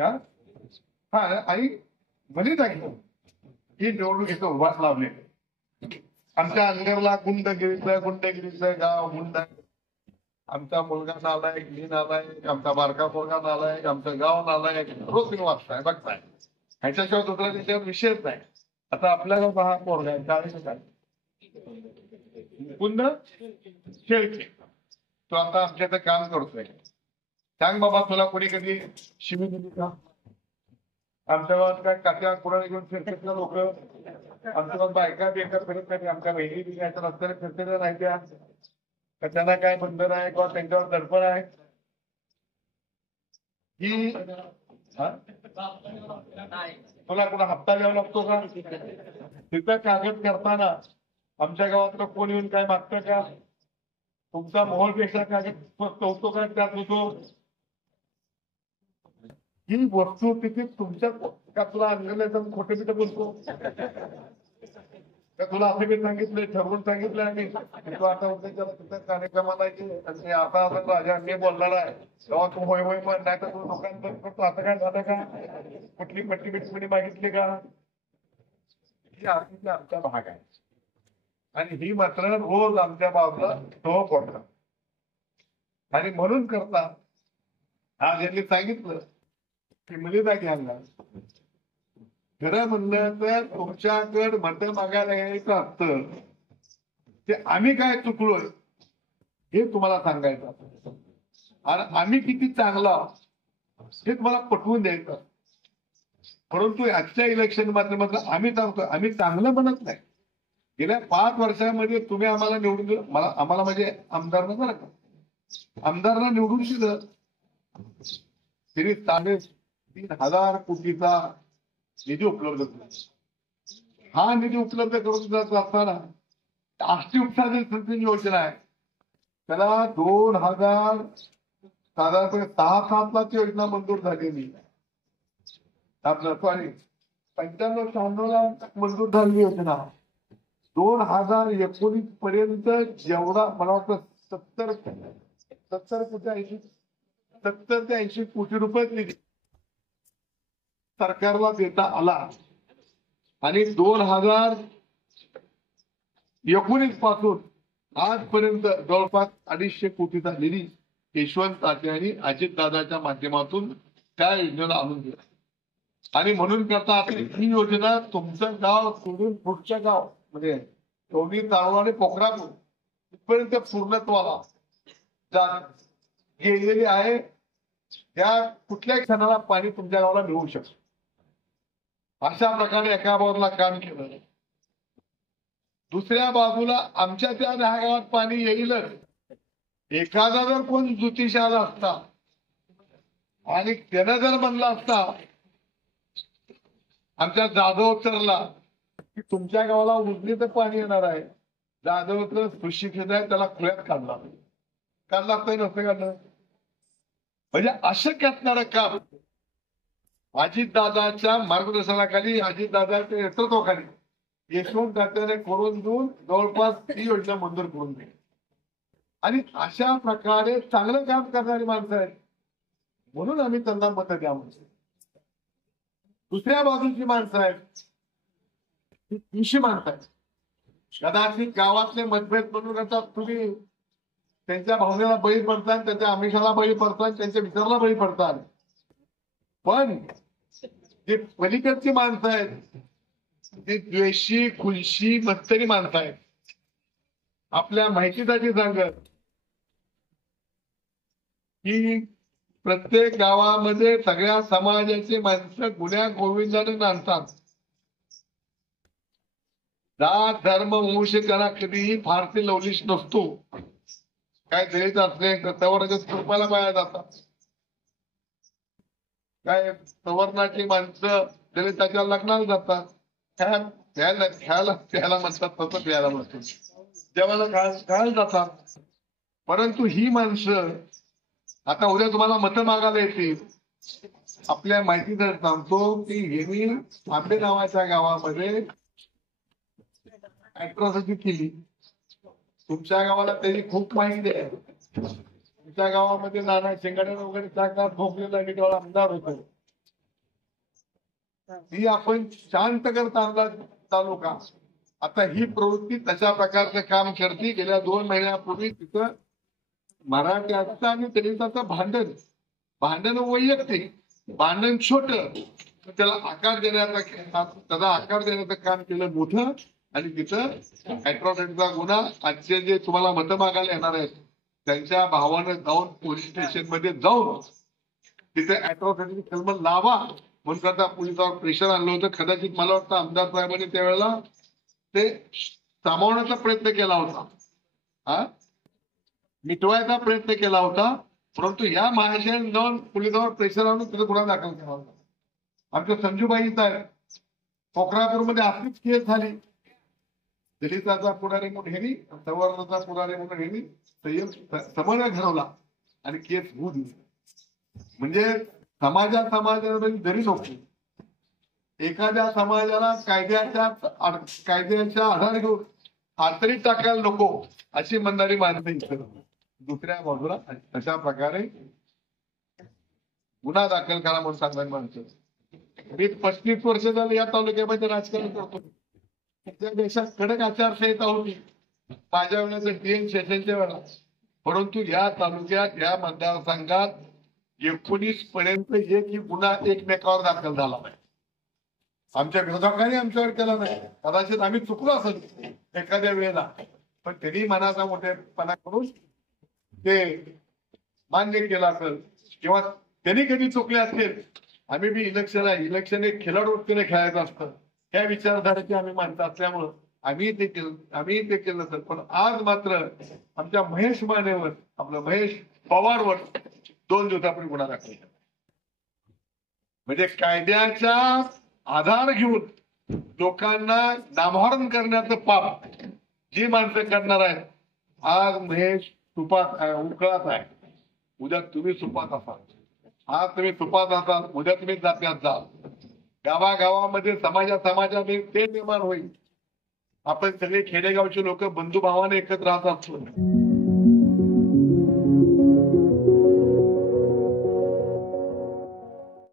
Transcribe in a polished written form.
हा हा आणि भले दाखव ही निवडणुकीचं उभाच लावले. आमच्या अंगरला गुंडगिरीचं गाव गुंड, आमचा मुलगा नालायक, मी नालायक, आमचा बारका मुलगा नालायक, आमचं गाव नालायक, रोज तुम्ही वाचताय बघताय. ह्याच्याशिवाय दुसरा त्याच्यावर विषयच नाही. आता आपल्याला पहा पोरगा काय मुकुंद शेळके, तो आता आमच्या इथं काम करतोय. सांग बाबा तुला कोणी कधी शिवी दिली का? आमच्या गावात काय काट्या कुराडी घेऊन फिरतात ना लोक? आमच्या गावात बायका बेकार फिरत नाही. आमच्या बहिणी बिघायच्या रस्त्याने फिरते नाही त्या का त्यांना काय बंधन आहे किंवा त्यांच्यावर दडपण आहे? ही तुला कुठं हप्ता द्यावा लागतो का? तिथं कागद करताना आमच्या गावातलं कोण येऊन काय मागतं का? तुमचा मोहळपेक्षा कागद होतो का त्यात होतो? ही वस्तू तिथे तुमच्या का तुला अंगल्याचं खोटे तिथे बोलतो का? तुला असं काही सांगितलंय, ठरवून सांगितलं आम्ही तू आता होते कार्यक्रमाला आणि आता असं राजा मी बोलणार आहे तेव्हा तू होय होय म्हण, नाही तर तू लोकांना बंद करतो. आता काय झालं का? कुठली पट्टी बिट्टी मागितली का? ही आमचा भाग आहे आणि ही मात्र रोज आमच्या बाजूला तो पडतात. आणि म्हणून करता आज यांनी सांगितलं की मुलीचा घ्यायला खरं म्हणलं तर तुमच्याकडे मत मागायला यायचं असतं ते आम्ही काय चुकलोय हे तुम्हाला सांगायचं असतं आणि आम्ही किती चांगला हे तुम्हाला पटवून द्यायचं. परंतु आजच्या इलेक्शन मात्र आम्ही सांगतो आम्ही चांगलं म्हणत नाही. गेल्या 5 वर्षामध्ये तुम्ही आम्हाला निवडून दिलं, मला आम्हाला म्हणजे आमदारनं बरं का, आमदारांना निवडून दिलं तरी 3,500 कोटीचा निधी उपलब्ध केला. हा निधी उपलब्ध करून जात असताना राष्ट्रीय उपचार सिंचन योजना आहे त्याला 2000 साधारणपणे 6-7 लाख योजना मंजूर झालेली. आपलं सॉरी 95-96 लाख मंजूर झालेली योजना. 2019 पर्यंत जेवढा मला वाटतं 70 ते 80 कोटी रुपये निधी सरकारला देता आला आणि 2019 पासून आजपर्यंत जवळपास 250 कोटीचा निधी यशवंत तात्या आणि अजितदादाच्या माध्यमातून त्या योजनेला आणून दिला. आणि म्हणून करता ही योजना तुमचं गाव सोडून पुढच्या गाव म्हणजे टोनी ताळवा आणि पोखरापूर इथपर्यंत पूर्णत्वाला गेलेली आहे. त्या कुठल्याही क्षणाला पाणी तुमच्या गावाला मिळू शकतं. अशा प्रकारे एका बाजूला काम केलं. दुसऱ्या बाजूला आमच्या त्या 10 गावात पाणी येईलच. एखादा जर कोण ज्योतिष आला असता आणि त्यानं जर म्हणला असता आमच्या जाधवसरला की तुमच्या गावाला उजनीचं पाणी येणार आहे, जाधवसर सुशिक्षित आहे त्याला खुल्यात काढला असतं नसतं काढलं. म्हणजे अशक्य असणारं काम अजितदादाच्या मार्गदर्शनाखाली अजितदादाच्या नेतृत्वाखाली यशवंत तात्याने करून देऊन जवळपास ही योजना मंजूर करून दिली. आणि अशा प्रकारे चांगलं काम करणारी माणसं आहेत म्हणून आम्ही त्यांना मत द्या म्हणतो. दुसऱ्या बाजूची माणसं आहेत ही तीशी माणसं आहेत. कदाचित गावातले मतभेद म्हणून आता तुम्ही त्यांच्या भावनेला बळी पडतात, त्यांच्या आमिषाला बळी पडतात, त्यांच्या विचाराला बळी पडतात. पण जे पलीकडची माणसं आहेत ती द्वेषी खुलशी मत्सरी माणसं आहेत. आपल्या माहितीसाठी सांगत की प्रत्येक गावामध्ये सगळ्या समाजाचे माणसं गुण्या गोविंदाने नांदतात. जात धर्म वंश त्यांना कधीही फारसे लवलिश नसतो. काय दलित असले सवर्णाच्या स्वरूपाला पाया जातात. काय सवर्णाची माणसं दलिताच्या लग्नाला जातात. खेळायला म्हणतात तसं खेळायला म्हणतात. जेवायला खेळायला जातात. परंतु ही माणसं आता उद्या तुम्हाला मतं मागायला येतील. आपल्या माहितीसाठी सांगतो की हे आंबे नावाच्या गावामध्ये अॅट्रॉसिटी केली. तुमच्या गावाला त्याची खूप माहिती आहे. तुमच्या गावामध्ये नाना शेंगाड्या वगैरे टाकतात भोगलेला आमदार होतो. ही आपण शांत करता तालुका आता ही प्रवृत्ती तशा प्रकारचं काम करते. गेल्या 2 महिन्यापूर्वी तिथं मराठ्याचं आणि दलिताचं भांडण वैयक्तिक भांडण छोट त्याला आकार त्याचा आकार देण्याचं काम केलं मोठं. आणि तिथं अॅट्रॉसिटीचा गुन्हा आजचे जे तुम्हाला मतं मागायला येणार आहेत त्यांच्या भावानं जाऊन पोलीस स्टेशन मध्ये जाऊन तिथे अॅट्रॉसिटी कलम लावा म्हणून आता पोलिसांवर प्रेशर आणलं होतं. कदाचित मला वाटतं आमदार साहेबांनी त्यावेळेला ते सामावण्याचा प्रयत्न केला होता, मिटवायचा प्रयत्न केला होता. परंतु या महाशयाने जाऊन पोलिसांवर प्रेशर आणून तिथे गुन्हा दाखल केला होता. आमच्या संजूबाई साहेब पोखरापूरमध्ये आपलीच केस झाली. दलिताचा पुढारी म्हणून ह्यांनी सवर्णाचा पुढारी म्हणून ह्यांनी समन्वय घडवला आणि केस होऊ दिली. म्हणजे समाजामध्ये जरी नको एखाद्या समाजाला कायद्याच्या आधार घेऊन आतरी टाकायला नको अशी म्हणणारी माणसं इथं दुसऱ्या बाजूला अशा प्रकारे गुन्हा दाखल करा म्हणून सांगणारी माणसं. मी 35 वर्ष झालं या तालुक्यामध्ये राजकारण करतो. त्या देशात कडक आचारसंहिता होती माझ्या वेळेस टीएन शेषनच्या वेळा. परंतु या तालुक्यात या मतदारसंघात 19 पर्यंत एकही गुन्हा एकमेकावर दाखल झाला नाही. आमच्या विरोधकांनी आमच्यावर केला नाही. कदाचित आम्ही चुकलो असेल एखाद्या वेळेला, पण त्यांनी मनाचा मोठेपणा करून ते मान्य केलं असेल किंवा त्यांनी कधी चुकले असतील. आम्ही बी इलेक्शन एक खिलाडू वृत्तीने खेळायचं असतं त्या विचारधारेची आम्ही मानत असल्यामुळं आम्ही ते केलं नसेल. पण आज मात्र आमच्या महेश मानेवर आपलं महेश पवारवर 2 दिवसापूर्वी गुन्हा दाखल केला. म्हणजे कायद्याचा आधार घेऊन लोकांना नामहरण करण्याचं पाप जी माणसं करणार आहेत. आज महेश सुपात उकळात आहे, उद्या तुम्ही सुपात असाल. आज तुम्ही सुपात असाल, उद्या तुम्ही जात्यात जाल. गावागावामध्ये समाजामध्ये ते निर्माण होईल. आपण सगळे खेडेगावचे लोक बंधुभावाने एकत्र राहत असतो.